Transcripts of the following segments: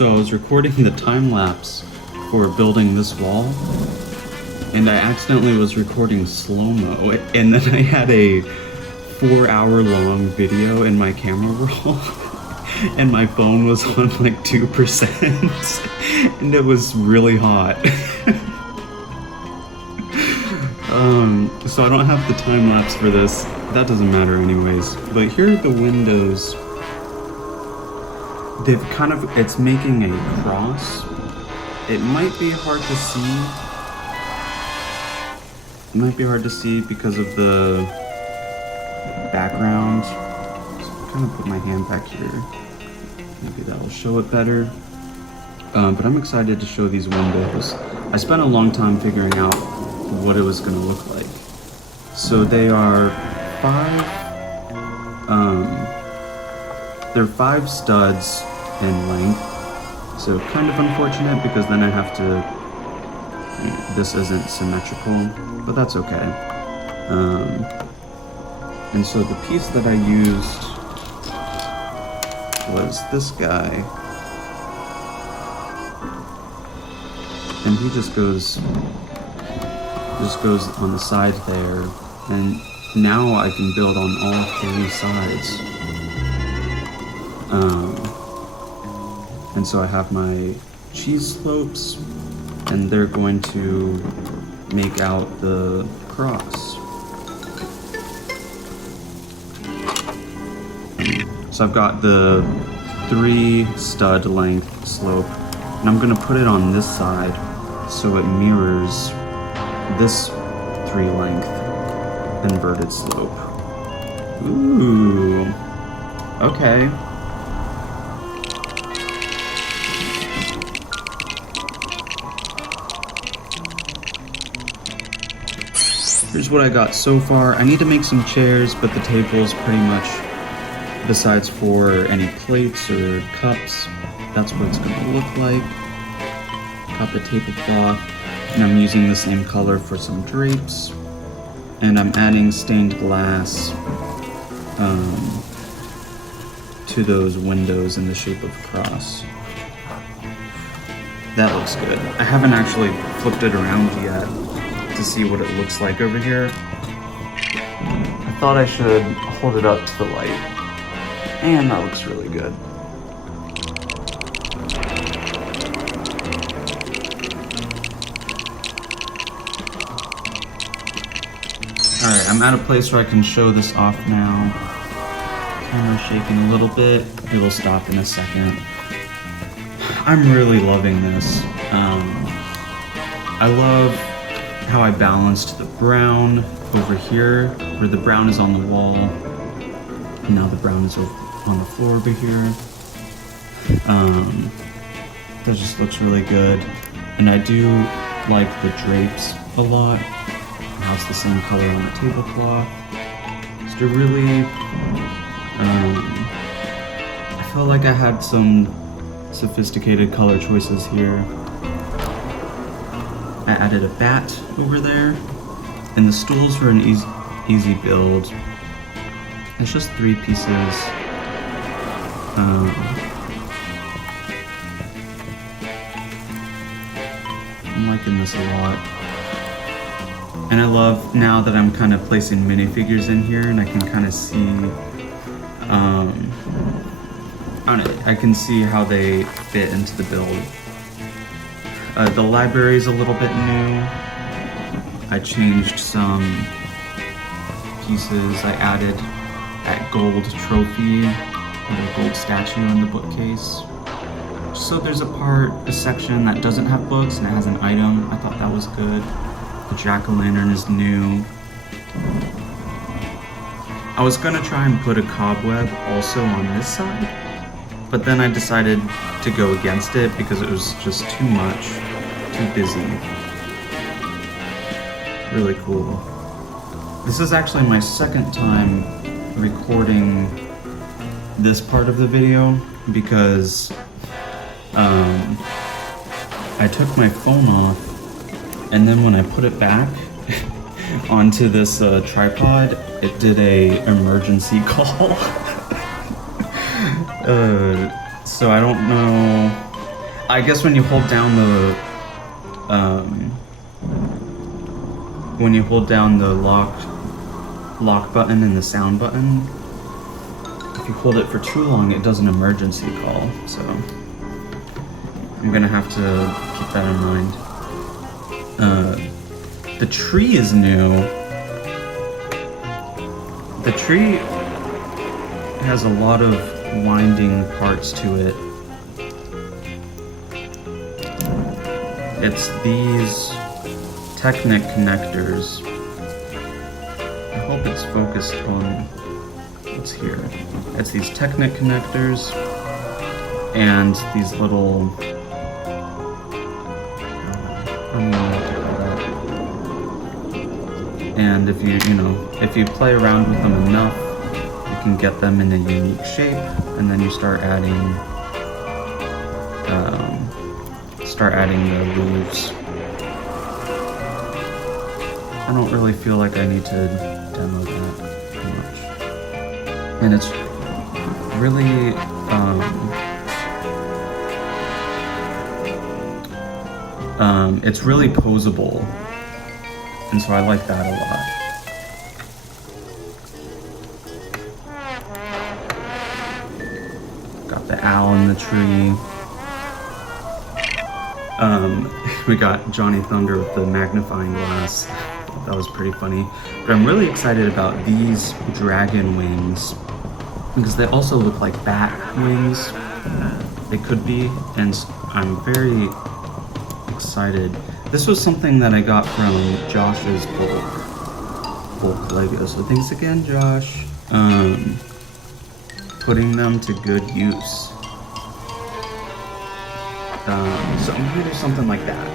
So I was recording the time lapse for building this wall, and I accidentally was recording slow-mo, and then I had a 4-hour-long video in my camera roll, and my phone was on like 2%, and it was really hot. So I don't have the time lapse for this. That doesn't matter anyways. But here are the windows. They've kind of, it's making a cross. It might be hard to see. It might be hard to see because of the background. So I'll kind of put my hand back here. Maybe that'll show it better. But I'm excited to show these windows. I spent a long time figuring out what it was going to look like. So they are they're 5 studs in length. So kind of unfortunate because then I have to, this isn't symmetrical, but that's okay. And so the piece that I used was this guy. And he just goes on the side there, and now I can build on all 3 sides. And so I have my cheese slopes, and they're going to make out the cross. So I've got the 3 stud length slope, and I'm gonna put it on this side so it mirrors this 3 length inverted slope. Ooh, okay. Here's what I got so far. I need to make some chairs, but the table is pretty much, besides for any plates or cups, that's what it's gonna look like. Got the tablecloth, and I'm using the same color for some drapes, and I'm adding stained glass to those windows in the shape of a cross. That looks good. I haven't actually flipped it around yet to see what it looks like over here. I thought I should hold it up to the light, and that looks really good. Alright, I'm at a place where I can show this off now. Camera's shaking a little bit. It'll stop in a second. I'm really loving this. I love how I balanced the brown over here, where the brown is on the wall. And now the brown is on the floor over here. That just looks really good. And I do like the drapes a lot. Now it's the same color on the tablecloth. Just a really, I felt like I had some sophisticated color choices here. I added a bat over there, and the stools were an easy build. It's just 3 pieces. I'm liking this a lot. And I love now that I'm kind of placing minifigures in here, and I can kind of see, I can see how they fit into the build. The library is a little bit new. I changed some pieces. I added that gold trophy, the gold statue in the bookcase. So there's a section that doesn't have books and it has an item. I thought that was good. The jack-o'-lantern is new. I was gonna try and put a cobweb also on this side, but then I decided to go against it because it was just too much, too busy. Really cool. This is actually my second time recording this part of the video because I took my phone off, and then when I put it back onto this tripod, it did a emergency call. So I don't know I guess when you hold down the lock button and the sound button, if you hold it for too long, it does an emergency call. So I'm gonna have to keep that in mind. The tree is new. The tree has a lot of winding parts to it. It's these Technic connectors. I hope it's focused on what's here. It's these Technic connectors and these little, I don't know what to call that. And if you play around with them enough, you can get them in a unique shape, and then you start adding the leaves. I don't really feel like I need to demo that too much. And it's really it's really posable, and so I like that a lot. Got the owl in the tree. We got Johnny Thunder with the magnifying glass. That was pretty funny. But I'm really excited about these dragon wings because they also look like bat wings. They could be, and I'm very excited. This was something that I got from Josh's bulk Lego. So thanks again, Josh. Putting them to good use. So I'm gonna do something like that.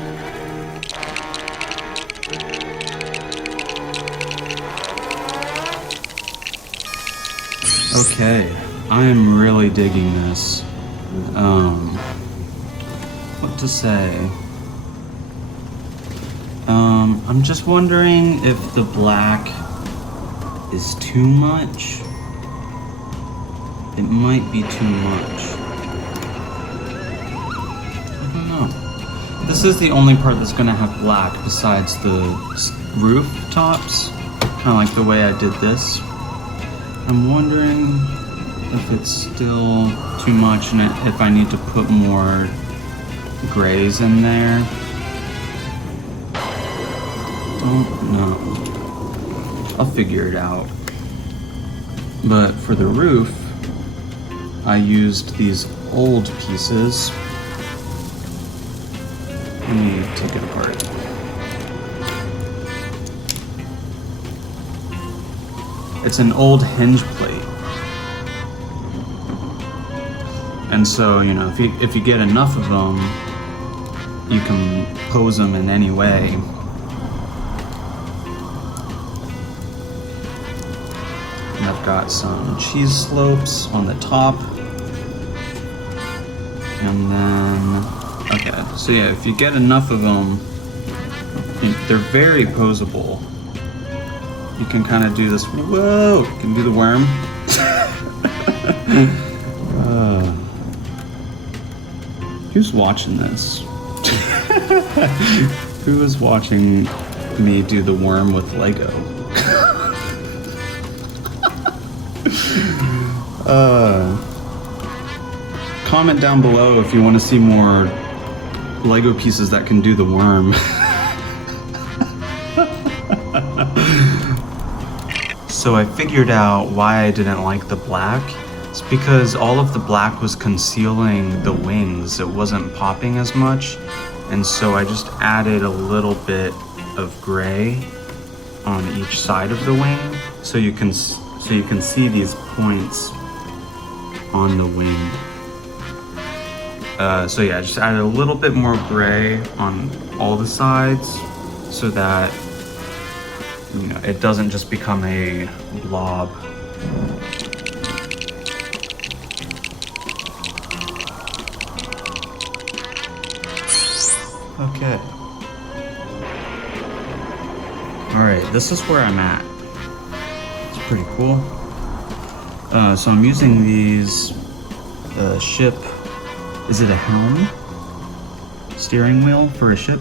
Okay, I am really digging this. What to say? I'm just wondering if the black is too much. It might be too much. This is the only part that's gonna have black besides the roof tops, kind of like the way I did this. I'm wondering if it's still too much and if I need to put more grays in there. Don't know. I'll figure it out. But for the roof, I used these old pieces. Let me take it apart. It's an old hinge plate. And so, if you get enough of them, you can pose them in any way. And I've got some cheese slopes on the top. And then, okay, so yeah, if you get enough of them, they're very posable. You can kind of do this, whoa, you can do the worm. Who's watching this? Who is watching me do the worm with Lego? Comment down below if you want to see more Lego pieces that can do the worm. So I figured out why I didn't like the black. It's because all of the black was concealing the wings. It wasn't popping as much. And so I just added a little bit of gray on each side of the wing. So you can see these points on the wing. So yeah, I just added a little bit more gray on all the sides so that it doesn't just become a blob. Okay. Alright, this is where I'm at. It's pretty cool. So I'm using these ship, is it a helm? steering wheel for a ship.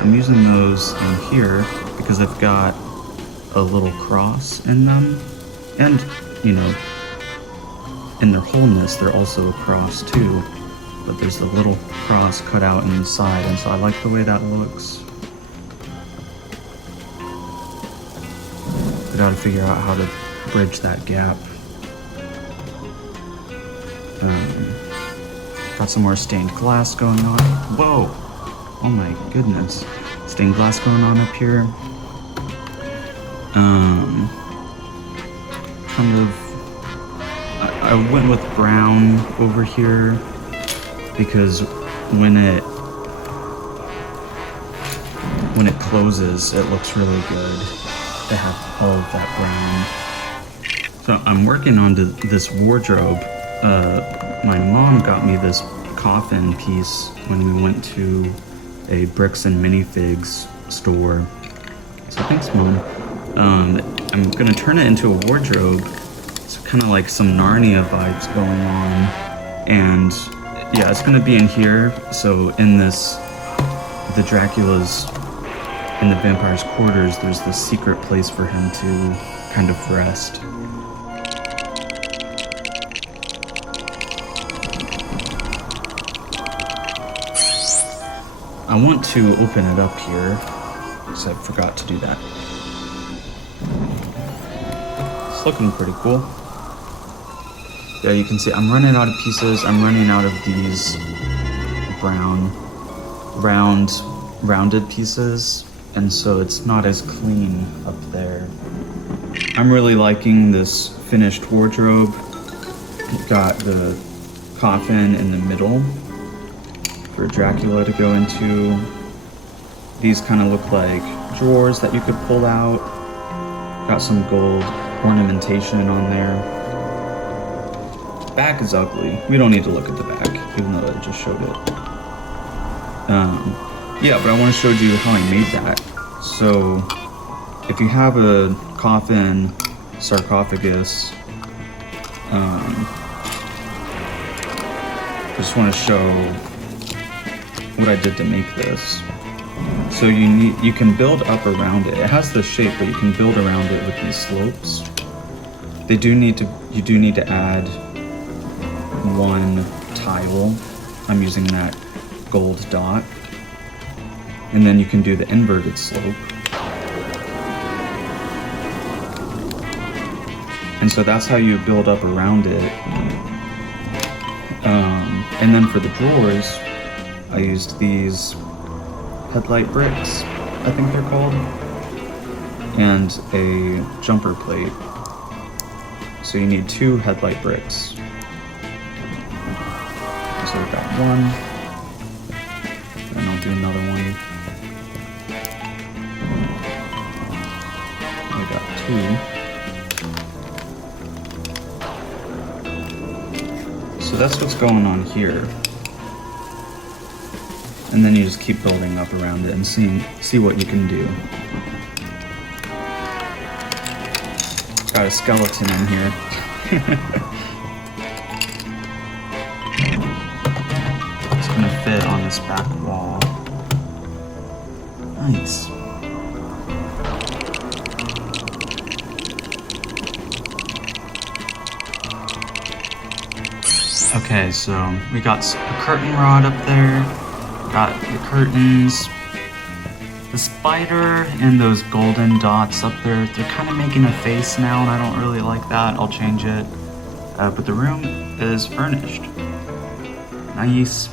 I'm using those in here because I've got a little cross in them, and you know, in their wholeness they're also a cross too, but there's the little cross cut out in the side, and so I like the way that looks. I gotta figure out how to bridge that gap. Got some more stained glass going on. Whoa! Oh my goodness. Stained glass going on up here. Kind of... I went with brown over here because when it closes, it looks really good to have all of that brown. So I'm working on this wardrobe. My mom got me this coffin piece when we went to a bricks and minifigs store. So thanks, Mom. I'm gonna turn it into a wardrobe. It's kind of like some Narnia vibes going on. And yeah, it's gonna be in here. So in the Dracula's, in the vampire's quarters, there's this secret place for him to kind of rest. I want to open it up here, because I forgot to do that. It's looking pretty cool. Yeah, you can see I'm running out of pieces. I'm running out of these rounded pieces, and so it's not as clean up there. I'm really liking this finished wardrobe. Got the coffin in the middle for Dracula to go into. These kind of look like drawers that you could pull out. Got some gold ornamentation on there. Back is ugly. We don't need to look at the back, even though I just showed it. Yeah, but I want to show you how I made that. So, if you have a coffin, sarcophagus, I just want to show what I did to make this. So you can build up around it. It has the shape, but you can build around it with these slopes. You do need to add one tile. I'm using that gold dot. And then you can do the inverted slope. And so that's how you build up around it. And then for the drawers, I used these headlight bricks, I think they're called, and a jumper plate. So you need 2 headlight bricks. So I've got one, and I'll do another one. I got 2. So that's what's going on here. And then you just keep building up around it and see what you can do. Got a skeleton in here. It's gonna fit on this back wall. Nice. Okay, so we got a curtain rod up there. Got the curtains, the spider, and those golden dots up there. They're kind of making a face now, and I don't really like that. I'll change it. But the room is furnished. Nice.